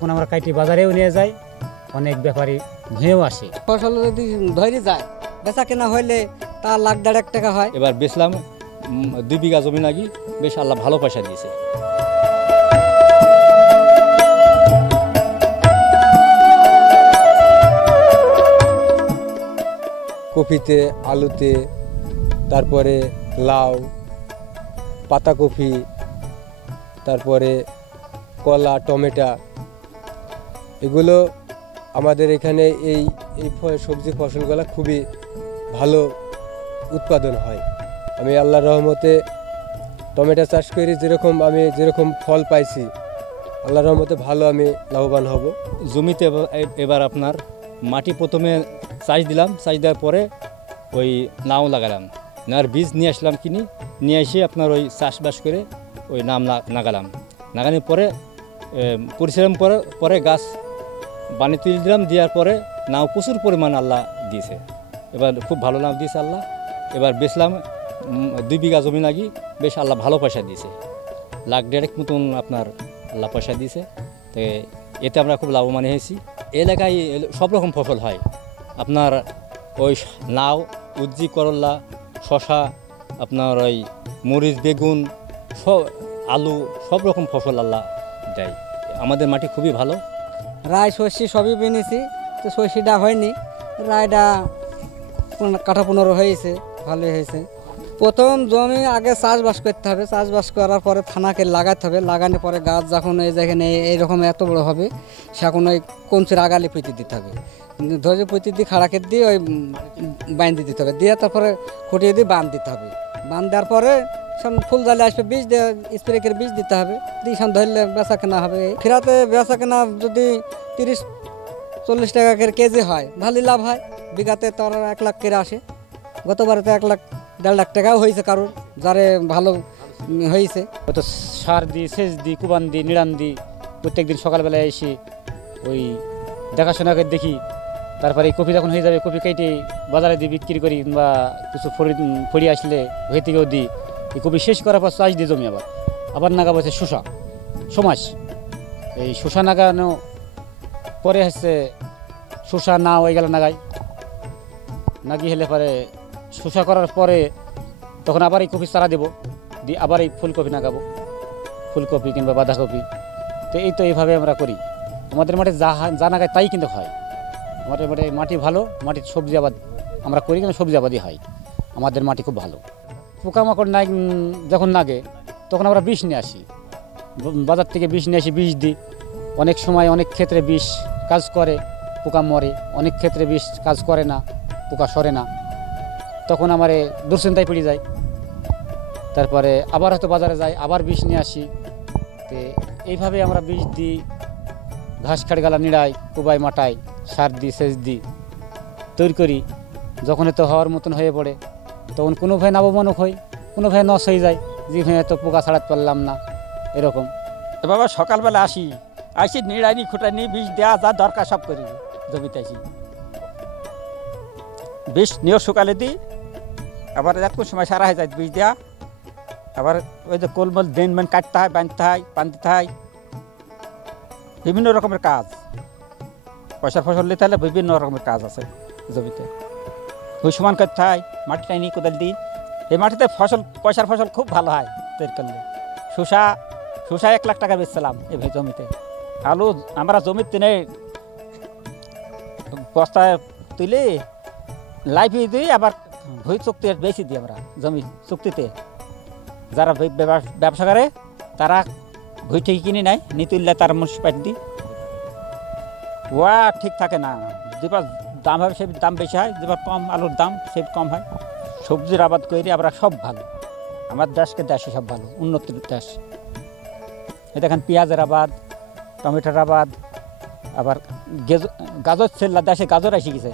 তখন আমরা কাটি বাজারেও নিয়ে যাই, অনেক ব্যাপারী নিয়েও আসে। ফসল যদি ধরে যায় বেচা কেনা হইলে তার লাখ 1.5 টাকা হয়। এবার বেচলাম 2 বিঘা জমি নাকি, বেশ আল্লাহ ভালো পয়সা দিয়েছে। কপিতে, আলুতে, তারপরে লাউ, পাতাকপি, তারপরে কলা, টমেটো, এগুলো আমাদের এখানে এই সবজি ফসলগুলো খুবই ভালো উৎপাদন হয়। আমি আল্লাহর রহমতে টমেটো চাষ করি, যেরকম ফল পাইছি আল্লাহর রহমতে ভালো আমি লাভবান হব। জমিতে এবার আপনার মাটি প্রথমে চাষ দিলাম, চাষ দেওয়ার পরে ওই নাও লাগালাম, নার বীজ নিয়ে আসলাম কিনি, নিয়ে এসে আপনার ওই চাষবাস করে ওই নাম লাগালাম। লাগানোর পরে পরিশ্রম পরে গাছ বানিয়ে তুলে দিলাম, দেওয়ার পরে নাও প্রচুর পরিমাণ আল্লাহ দিয়েছে। এবার খুব ভালো নাম দিয়েছে আল্লাহ। এবার বেচলাম 2 বিঘা জমি নাকি, বেশ আল্লাহ ভালো পয়সা দিয়েছে, 1.5 লাখ মতন আপনার আল্লাহ পয়সা দিয়েছে। তো এতে আমরা খুব লাভবান হয়েছি। এলাকায় সব রকম ফসল হয় আপনার, ওই লাউ, উজ্জি, করলা, শশা, আপনার ওই মরিচ, বেগুন, আলু, সব রকম ফসল আল্লাহ দেয়। আমাদের মাটি খুবই ভালো। রায় শস্য সবই বিনেছি, তো শস্যটা হয়নি, রায়টা কাঠা 15 হয়েছে, ভালোই হয়েছে। প্রথম জমি আগে চাষবাস করতে হবে, চাষবাস করার পরে থানাকে লাগাতে হবে, লাগানোর পরে গাছ যখন যেখানে এইরকম এত বড় হবে সেখন ওই কঞ্চির আগালি পুঁতি দিতে হবে, ধরে পুঁতি দিয়ে খাড়াকে দিয়ে ওই বাঁধে দিতে হবে, দিয়ে তারপরে খুঁটিয়ে দিয়ে বাঁধ দিতে হবে। বাঁধ দেওয়ার পরে সব ফুল জালে আসবে, বীজ দিয়ে স্প্রে করে বীজ দিতে হবে, দিয়ে সব ধরলে বেচা কেনা হবে। ফেরাতে বেচা কেনা যদি 30-40 টাকা করে কেজি হয় ভালোই লাভ হয়। বিঘাতে তার 1 লাখ করে আসে। গতবারে তো 1 লাখ 1.5 লাখ টাকাও হয়েছে কারোর, যারে ভালো হয়েছে। কত সার দিই, সেচ দিই, কুবান দিই, নিড়ান দিই। প্রত্যেকদিন সকালবেলায় এসে ওই দেখাশোনা করে দেখি। তারপরে এই কপি যখন হয়ে যাবে, কপি কেটে বাজারে দিয়ে বিক্রি করি, বা কিছু ফড়ি আসলে ওই থেকেও দিই। এই কপি শেষ করার পর চাষ দিই জমি, আবার নাগাবো হচ্ছে শসা, সমাস। এই শসা নাগানো পরে হচ্ছে শসা না হয়ে গেল নাগাই, নাগি হলে পরে শসা করার পরে তখন আবার এই কপি চারা দেবো, দিয়ে আবার এই ফুলকপি নাগাবো, ফুলকপি কিংবা বাঁধাকপি। তো এইভাবে আমরা করি। আমাদের মাঠে যা নাগায় তাই কিন্তু হয়। আমাদের মাটি ভালো, মাটির সবজি আবাদ আমরা করি, কিন্তু সবজি আবাদই হয়। আমাদের মাটি খুব ভালো। পোকামাকড় যখন নাগে তখন আমরা বিষ নিয়ে আসি, বাজার থেকে বিষ নিয়ে আসি, বিষ দিই। অনেক সময় অনেক ক্ষেত্রে বিষ কাজ করে, পোকা মরে, অনেক ক্ষেত্রে বিষ কাজ করে না, পোকা সরে না, তখন আমার দুশ্চিন্তায় পড়ে যায়। তারপরে আবার হয়তো বাজারে যাই, আবার বিষ নিয়ে আসি। তো এইভাবে আমরা বিষ দিই, ঘাস খাড়গালা নিড়াই, কুবাই মাটাই, সার দিই, সেচ দিই, তৈরি করি। যখন এত হওয়ার মতন হয়ে পড়ে তখন কোনো ভাই লাভবানক হয়, কোনো ভাই নষ্ট হয়ে যায়, যে ভাই এত পোকা ছাড়াতে পারলাম না, এরকম। বাবা সকালবেলা আসি নিড়ানি খুঁটানি বীজ দেওয়া যা দরকার সব করি, জমিতে আসি বীজ নিয়েও সকালে দিই, আবার এত সময় সারা হয়ে যায় বীজ দেওয়া। আবার ওই যে কোলমল দিন কাটতে হয়, বাঁধতে হয়, পান দিতে হয়, বিভিন্ন রকমের কাজ। পয়সার ফসল নিতে হলে বিভিন্ন রকমের কাজ আছে জমিতে। ওই সমান করতে হয়, মাটি টাইনি কোদাল দিই। এই মাটিতে পয়সার ফসল খুব ভালো হয় তৈরি করলে। শসা 1 লাখ টাকা বেচছিলাম এই জমিতে। আলু আমরা জমির টেনে বস্তায় তুলে লাইফে দিই, আবার ভুঁই চুক্তি বেশি দিই আমরা জমি চুক্তিতে। যারা ব্যবসা করে তারা ভুঁই থেকে কিনে নেয়, নি তুললে তার মুন্সিপাল দিই। ওয়া ঠিক থাকে না, যেবার দাম হবে সে দাম বেশি হয়, যেবার কম আলুর দাম সে কম হয়। সবজির আবাদ করি আমরা, সব ভালো। আমার দেশে সব ভালো, উন্নতির দেশ। এই দেখেন পেঁয়াজের আবাদ, টমেটোর আবাদ, আবার গাজর ছেলে দেশে গাজর এসে গেছে।